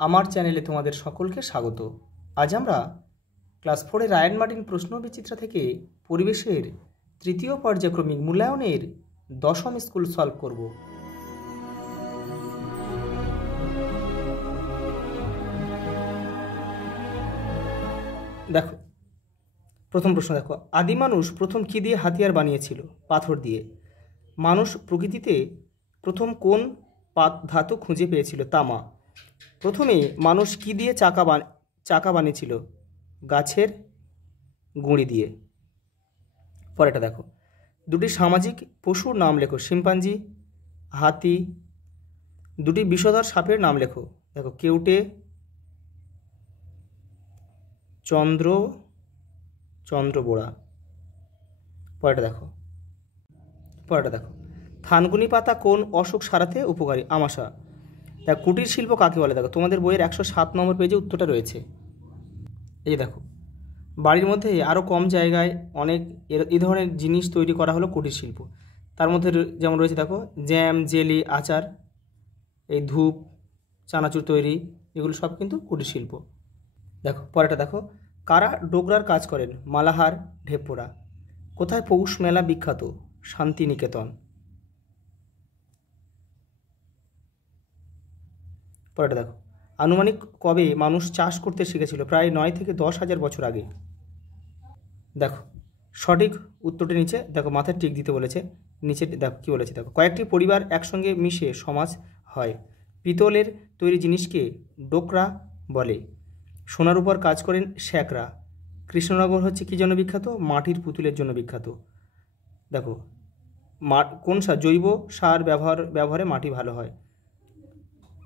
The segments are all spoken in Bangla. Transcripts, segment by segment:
আমার চ্যানেলে তোমাদের সকলকে স্বাগত। আজ আমরা ক্লাস 4-এর রায়ান মার্টিন প্রশ্ন বিচিত্রা থেকে পরিবেশের তৃতীয় পর্যায়ক্রমিক মূল্যায়নের 10ম স্কুল সলভ করব। দেখো প্রথম প্রশ্ন, দেখো আদি মানুষ প্রথম কি দিয়ে হাতিয়ার বানিয়েছিল? পাথর দিয়ে। মানুষ প্রকৃতিতে প্রথম কোন ধাতু খুঁজে পেয়েছিল? তামা। প্রথমে মানুষ কি দিয়ে চাকা বানিয়েছিল? গাছের গুঁড়ি দিয়ে। পরেরটা দেখো, দুটি সামাজিক পশুর নাম লেখো। শিম্পাঞ্জি, হাতি। দুটি বিষধর সাপের নাম লেখো। দেখো কেউটে, চন্দ্রবোড়া। পরেরটা দেখো থানকুনি পাতা কোন অসুখ সারাতে উপকারী? আমাশা। দেখো কুটির শিল্প কাকে বলে? দেখো তোমাদের বইয়ের 107 নম্বর পেজে উত্তরটা রয়েছে। এই দেখো, বাড়ির মধ্যে আরও কম জায়গায় অনেক এই ধরনের জিনিস তৈরি করা হলো কুটির শিল্প। তার মধ্যে যেমন রয়েছে দেখো জ্যাম, জেলি, আচার, এই ধূপ, চানাচুর তৈরি, এগুলো সব কিন্তু কুটির শিল্প। দেখো পরেরটা দেখো, কারা ডোকরার কাজ করেন? মালাহার, ঢেপোরা। কোথায় পৌষ মেলা বিখ্যাত? শান্তিনিকেতন। পরেরটা দেখো, আনুমানিক কবে মানুষ চাষ করতে শিখেছিল? প্রায় 9 থেকে 10 হাজার বছর আগে। দেখো সঠিক উত্তরটি নিচে দেখো, মাথায় টিক দিতে বলেছে। নিচে দেখো কী বলেছে, দেখো কয়েকটি পরিবার একসঙ্গে মিশে সমাজ হয়। পিতলের তৈরি জিনিসকে ডোকরা বলে। সোনার উপর কাজ করেন শ্যাকরা। কৃষ্ণনগর হচ্ছে কী জন্য বিখ্যাত? মাটির পুতুলের জন্য বিখ্যাত। দেখো কোন সার? জৈব সার ব্যবহারে মাটি ভালো হয়।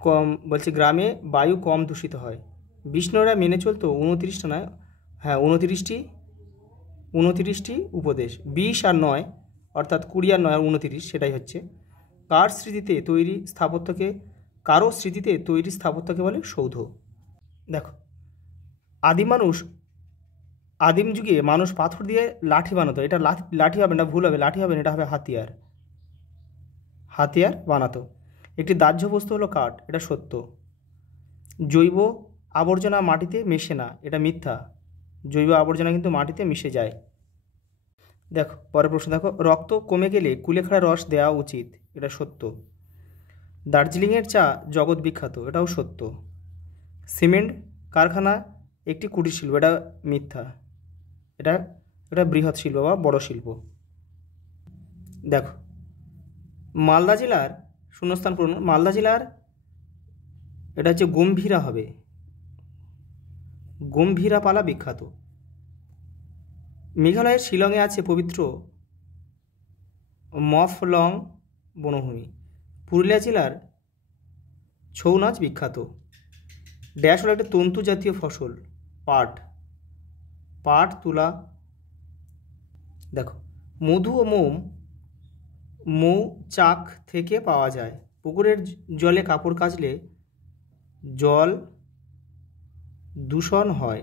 কম বলছে গ্রামে বায়ু কম দূষিত হয়। বিষ্ণুরা মেনে চলতো 29টা নয়, হ্যাঁ 29টি উপদেশ। 20 আর 9 অর্থাৎ 20 আর 9 আর 29, সেটাই হচ্ছে। কারো স্মৃতিতে তৈরি স্থাপত্যকে বলে সৌধ। দেখো আদিম যুগে মানুষ পাথর দিয়ে লাঠি বানাতো। এটা লাঠি হবে না, ভুল হবে, লাঠি হবে না, এটা হবে হাতিয়ার বানাতো। একটি দাহ্য বস্তু হলো কাঠ, এটা সত্য। জৈব আবর্জনা মাটিতে মেশে না, এটা মিথ্যা। জৈব আবর্জনা কিন্তু মাটিতে মিশে যায়। দেখো পরের প্রশ্ন দেখো, রক্ত কমে গেলে কুলেখাড়া রস দেওয়া উচিত, এটা সত্য। দার্জিলিংয়ের চা জগৎ বিখ্যাত, এটাও সত্য। সিমেন্ট কারখানা একটি কুটির শিল্প, এটা মিথ্যা। এটা বৃহৎ শিল্প বা বড় শিল্প। দেখো মালদা জেলার শূন্যস্থান পূরণ। মালদা জেলার এটা হচ্ছে গম্ভীরা হবে, গম্ভীরা পালা বিখ্যাত। মেঘালয়ের শিলংয়ে আছে পবিত্র মফলং বনভূমি। পুরুলিয়া জেলার ছৌ নাচ বিখ্যাত। ড্যাশ হলো একটা তন্তু জাতীয় ফসল, পাট তুলা। দেখো মধু ও মৌচাক থেকে পাওয়া যায়। পুকুরের জলে কাপড় কাচলে জল দূষণ হয়।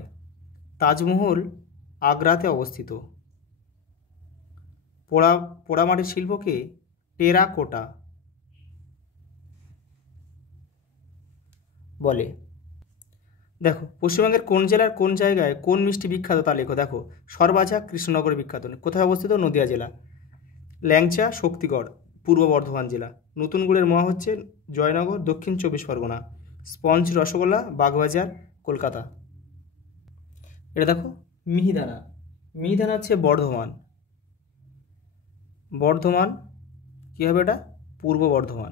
তাজমহল আগ্রাতে অবস্থিত। পোড়ামাটির শিল্পকে টেরাকোটা বলে। দেখো পশ্চিমবঙ্গের কোন জেলার কোন জায়গায় কোন মিষ্টি বিখ্যাত তা লেখো। দেখো সরভাজা কৃষ্ণনগরে বিখ্যাত। কোথায় অবস্থিত? নদিয়া জেলা। ল্যাংচা শক্তিগড় পূর্ব বর্ধমান জেলা। নতুন গুড়ের মোয়া হচ্ছে জয়নগর, দক্ষিণ 24 পরগনা। স্পঞ্জ রসগোল্লা বাগবাজার, কলকাতা। এটা দেখো মিহিদানা হচ্ছে বর্ধমান। কী হবে এটা? পূর্ব বর্ধমান।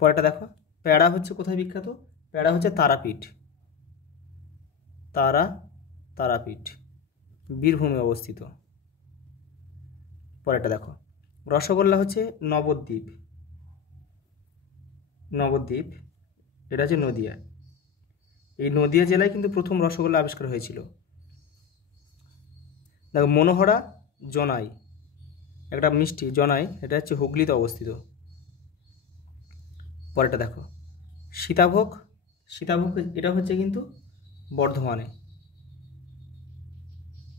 পরেরটা দেখো, প্যাড়া হচ্ছে কোথায় বিখ্যাত? প্যাড়া হচ্ছে তারাপীঠ বীরভূমে অবস্থিত। পরেরটা দেখো, রসগোল্লা হচ্ছে নবদ্বীপ, এটা হচ্ছে নদিয়া। এই নদিয়া জেলায় কিন্তু প্রথম রসগোল্লা আবিষ্কার হয়েছিল। দেখো মনোহরা জনাই, একটা মিষ্টি জনাই, এটা হচ্ছে হুগলিতে অবস্থিত। পরেরটা দেখো, সীতাভোগ এটা হচ্ছে কিন্তু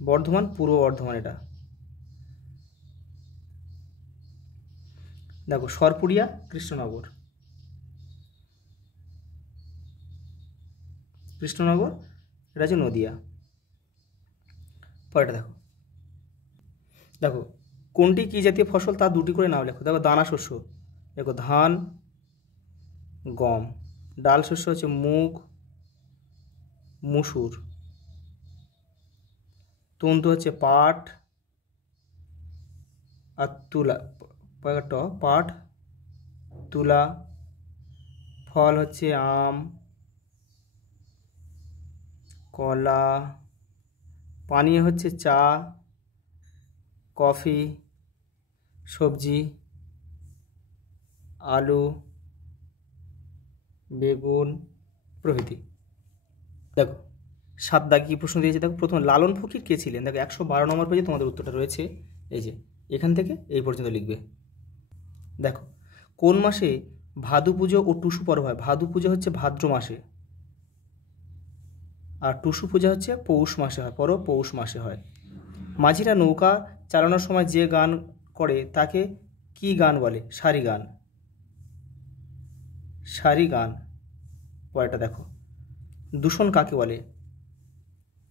বর্ধমান পূর্ব বর্ধমান। এটা দেখো সরপুরিয়া কৃষ্ণনগর। কৃষ্ণনগর, এটা হচ্ছে নদিয়া। পরেরটা দেখো, দেখো কোনটি কী জাতীয় ফসল তার দুটি করে নাম লেখো। দেখো দানা শস্য, দেখো ধান, গম। ডাল শস্য হচ্ছে মুগ, মুসুর। তন্তু হচ্ছে পাট আর তুলা, পাট, তুলা। ফল হচ্ছে আম, কলা। পানীয় হচ্ছে চা, কফি। সবজি আলু, বেগুন প্রভৃতি। দেখো 7 দাগে কী প্রশ্ন দিয়েছে দেখো। প্রথম, লালন ফকির কে ছিলেন? দেখো 112 নম্বর পেজে তোমাদের উত্তরটা রয়েছে, এই যে এখান থেকে এই পর্যন্ত লিখবে। দেখো কোন মাসে ভাদু পুজো ও টুসু পর্ব হয়? ভাদু পুজো হচ্ছে ভাদ্র মাসে, আর টুসু পূজা হচ্ছে পৌষ মাসে হয়, পরব পৌষ মাসে হয়। মাঝিরা নৌকা চালানোর সময় যে গান করে তাকে কি গান বলে? সারি গান, সারি গান। পরেরটা দেখো, দূষণ কাকে বলে?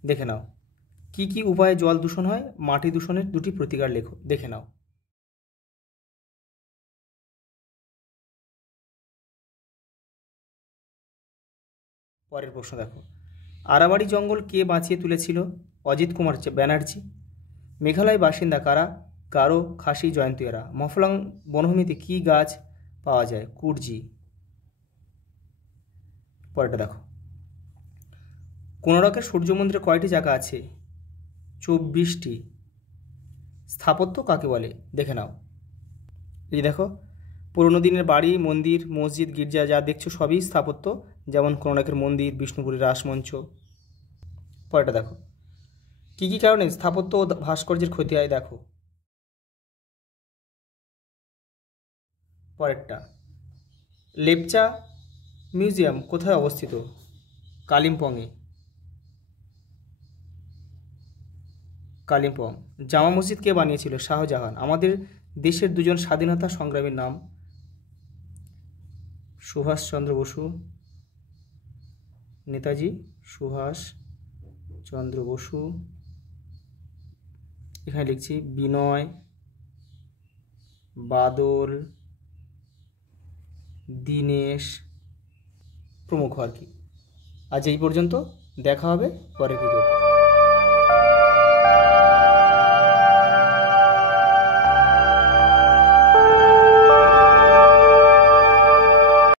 দেখে নাও। কি কি উপায়ে জল দূষণ হয়? মাটি দূষণের দুটি প্রতিকার লেখো, দেখে নাও। পরের প্রশ্ন দেখো, আরাবাড়ি জঙ্গল কে বাঁচিয়ে তুলেছিল? অজিত কুমার ব্যানার্জি। মেঘালয় বাসিন্দা কারা? গারো, খাসি, জয়ন্তীয়রা। মফলাং বনভূমিতে কি গাছ পাওয়া যায়? কুরজি। পরেরটা দেখো, কোণারকের সূর্য মন্দিরে কয়টি চাকা আছে? 24টি। স্থাপত্য কাকে বলে? দেখে নাও। এই দেখো, পুরনো দিনের বাড়ি, মন্দির, মসজিদ, গির্জা যা দেখছো সবই স্থাপত্য, যেমন কোণারকের মন্দির, বিষ্ণুপুরের রাসমঞ্চ। পরেরটা দেখো, কী কী কারণে স্থাপত্য ও ভাস্কর্যের ক্ষতি হয়? দেখো পরেরটা, লেপচা মিউজিয়াম কোথায় অবস্থিত? কালিম্পংয়ে, কালিম্পং। জামা মসজিদ কে বানিয়েছিল? শাহজাহান। আমাদের দেশের দুজন স্বাধীনতা সংগ্রামীর নাম? সুভাষচন্দ্র বসু, নেতাজি সুভাষচন্দ্র বসু। এখানে লিখছি বিনয়, বাদল, দীনেশ প্রমুখ আর কি। আজ এই পর্যন্ত, দেখা হবে পরের ভিডিওতে।